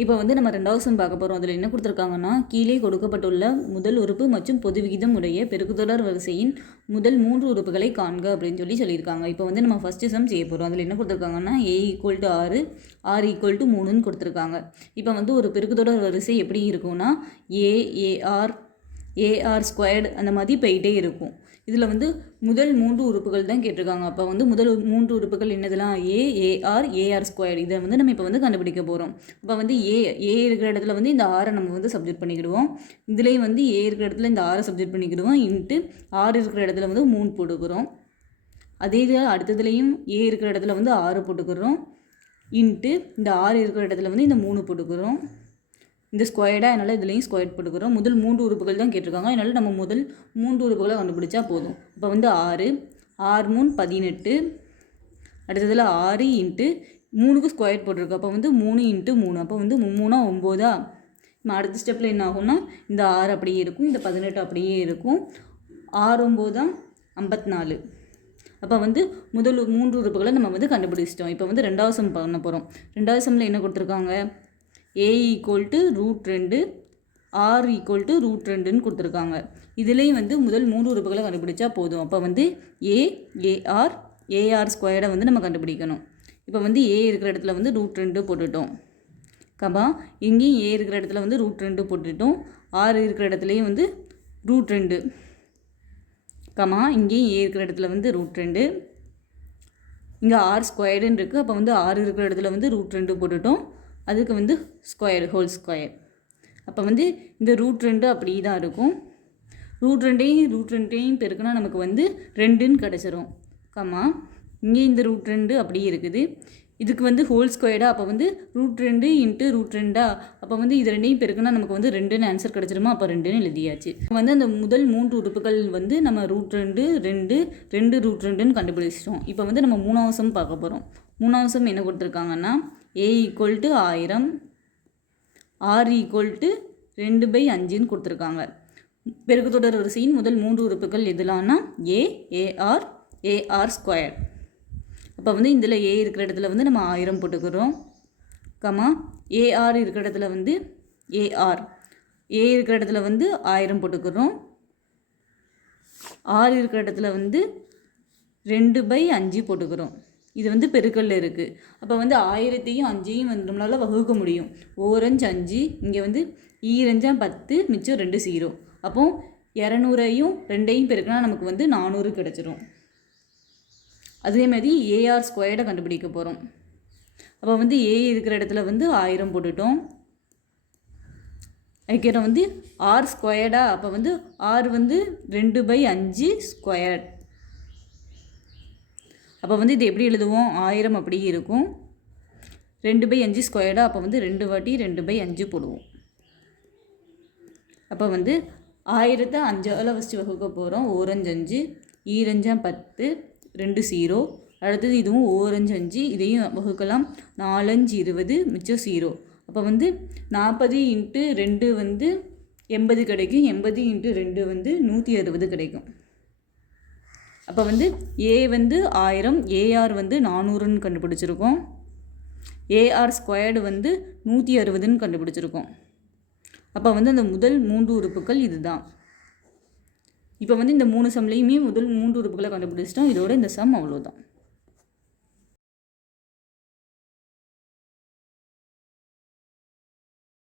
இப்போ வந்து நம்ம ரெண்டாவது சம் பார்க்க போகிறோம். அதில் என்ன கொடுத்துருக்காங்கன்னா, கீழே கொடுக்கப்பட்டுள்ள முதல் உறுப்பு மற்றும் பொது விகிதம் உடைய பெருக்குத்தொடர் வரிசையின் முதல் 3 உறுப்புகளை காண்க அப்படின்னு சொல்லியிருக்காங்க. இப்போ வந்து நம்ம ஃபஸ்ட்டு சம் செய்ய போகிறோம். அதில் என்ன கொடுத்துருக்காங்கன்னா, a = 6, r = 3ன்னு கொடுத்துருக்காங்க. இப்போ வந்து ஒரு பெருக்குத்தொடர் வரிசை எப்படி இருக்கும்னா, ar ஸ்கொயர்டு அந்த மாதிரி போயிட்டே இருக்கும். இதில் வந்து முதல் 3 உறுப்புகள் தான் கேட்டிருக்காங்க. அப்போ வந்து முதல் 3 உறுப்புகள் என்னதெல்லாம் ar ஸ்கொயர்டு. இதை வந்து நம்ம இப்போ வந்து கண்டுபிடிக்க போகிறோம். அப்போ வந்து ஏ இருக்கிற இடத்துல வந்து இந்த ஆரை நம்ம வந்து சப்ஜெக்ட் பண்ணிக்கிடுவோம். இதுலேயும் வந்து ஏ இருக்கிற இடத்துல இந்த ஆரை சப்ஜெக்ட் பண்ணிக்கிடுவோம். இன்ட்டு ஆறு இருக்கிற இடத்துல வந்து 3 போட்டுக்கிறோம். அதே இது அடுத்ததுலேயும் ஏ இருக்கிற இடத்துல வந்து 6 போட்டுக்கிறோம். இன்ட்டு இந்த 6 இருக்கிற இடத்துல வந்து இந்த 3 போட்டுக்கிறோம். இந்த ஸ்கொயர்டாக அதனால் இதுலேயும் ஸ்கொயர் போட்டுக்கிறோம். முதல் 3 உறுப்புகள் தான் கேட்டிருக்காங்க. அதனால் நம்ம முதல் 3 உறுப்புகளை கண்டுபிடிச்சா போதும். இப்போ வந்து 6 3 18. அடுத்ததில் 6 இன்ட்டு 3க்கு ஸ்கொயர் போட்டிருக்கோம். அப்போ வந்து 3 இன்ட்டு 3. அப்போ வந்து 3 9. நம்ம அடுத்த ஸ்டெப்பில் என்ன ஆகும்னா, இந்த 6 அப்படியே இருக்கும், இந்த 18 அப்படியே இருக்கும். 6 9 54. அப்போ வந்து முதல் 3 உறுப்புகளை நம்ம வந்து கண்டுபிடிச்சிட்டோம். இப்போ வந்து ரெண்டாவது சம் பண்ண போகிறோம். ரெண்டாவது சம்மில் என்ன கொடுத்துருக்காங்க, a = √2, r = √2ன்னு கொடுத்துருக்காங்க. இதுலேயும் வந்து முதல் 3 உறுப்புகளை கண்டுபிடிச்சா போதும். அப்போ வந்து ar ஸ்கொயர்டை வந்து நம்ம கண்டுபிடிக்கணும். இப்போ வந்து a இருக்கிற இடத்துல வந்து √2 போட்டுட்டோம். இங்கேயும் a இருக்கிற இடத்துல வந்து √2 போட்டுட்டோம். r இருக்கிற இடத்துலையும் வந்து √2. இங்கேயும் a இருக்கிற இடத்துல வந்து √2. இங்கே r ஸ்கொயர்டுன்னு இருக்குது. அப்போ வந்து r இருக்கிற இடத்துல வந்து √2 போட்டுட்டோம். அதுக்கு வந்து ஸ்கொயர் ஹோல் ஸ்கொயர். அப்போ வந்து இந்த √2 அப்படி தான் இருக்கும். √2 பெருக்குனா நமக்கு வந்து 2ன்னு கிடச்சிரும். இங்கே இந்த √2 அப்படியே இருக்குது. இதுக்கு வந்து ஹோல் ஸ்கொயர்டாக. அப்போ வந்து √2 இன்ட்டு √2. அப்போ வந்து இது ரெண்டையும் பெருக்குனா நமக்கு வந்து 2ன்னு ஆன்சர் கிடச்சிருமா. அப்போ 2ன்னு எழுதியாச்சு. வந்து அந்த முதல் 3 உறுப்புகள் வந்து நம்ம √2 2 √2ன்னு கண்டுபிடிச்சிட்டோம். இப்போ வந்து நம்ம மூணாவது சம் பார்க்க போகிறோம். மூணாவது சம் என்ன கொடுத்துருக்காங்கன்னா, a = 1000, r = 2/5ன்னு கொடுத்துருக்காங்க. பெருக்குத்தொடர் வரிசையின் முதல் 3 உறுப்புகள் எதுலான்னா ar ஸ்கொயர். அப்போ வந்து இதில் a இருக்கிற இடத்துல வந்து நம்ம 1000 போட்டுக்கிறோம். ar இருக்கிற இடத்துல வந்து a இருக்கிற இடத்துல வந்து 1000 போட்டுக்கிறோம். r இருக்கிற இடத்துல வந்து 2/5 போட்டுக்கிறோம். இது வந்து பெருக்கல்ல இருக்குது. அப்போ வந்து 1000ஐயும் 5ஐயும் வந்து நம்மளால் வகுக்க முடியும். 4 5 5, இங்கே வந்து 2 5 10, மிச்சம் 2 0. அப்போ 200ஐயும் 2ஐயும் பெருக்கினா நமக்கு வந்து 400 கிடச்சிரும். அதே மாதிரி ar ஸ்கொயர்டை கண்டுபிடிக்க போகிறோம். அப்போ வந்து a இருக்கிற இடத்துல வந்து 1000 போட்டுட்டோம். அதுக்கப்புறம் வந்து r ஸ்கொயர்டா. அப்போ வந்து r வந்து 2/5 ஸ்கொயர்ட். அப்போ வந்து இது எப்படி எழுதுவோம், 1000 அப்படியே இருக்கும். 2/5 ஸ்கொயர்டாக. அப்போ வந்து 2 வாட்டி 2/5 போடுவோம். அப்போ வந்து 1000ஐ 5ஆல் ஃபஸ்ட்டு வகுக்க போகிறோம். 4 5 5, 2 5 10, 2 0. அடுத்தது இதுவும் 4 5 5, இதையும் வகுக்கலாம். 4 5 20, மிச்சம் 0. அப்போ வந்து 40 இன்ட்டு 2 வந்து 80 கிடைக்கும். 80 இன்ட்டு 2 வந்து 160 கிடைக்கும். அப்போ வந்து a வந்து 1000, ar வந்து 400ன்னு கண்டுபிடிச்சிருக்கோம். ar ஸ்கொயர்டு வந்து 160ன்னு கண்டுபிடிச்சிருக்கோம். அப்போ வந்து அந்த முதல் 3 உறுப்புகள் இதுதான். இப்போ வந்து இந்த 3 சம்லேயுமே முதல் 3 உறுப்புகளை கண்டுபிடிச்சிட்டோம். இதோட இந்த சம் அவ்வளோதான்.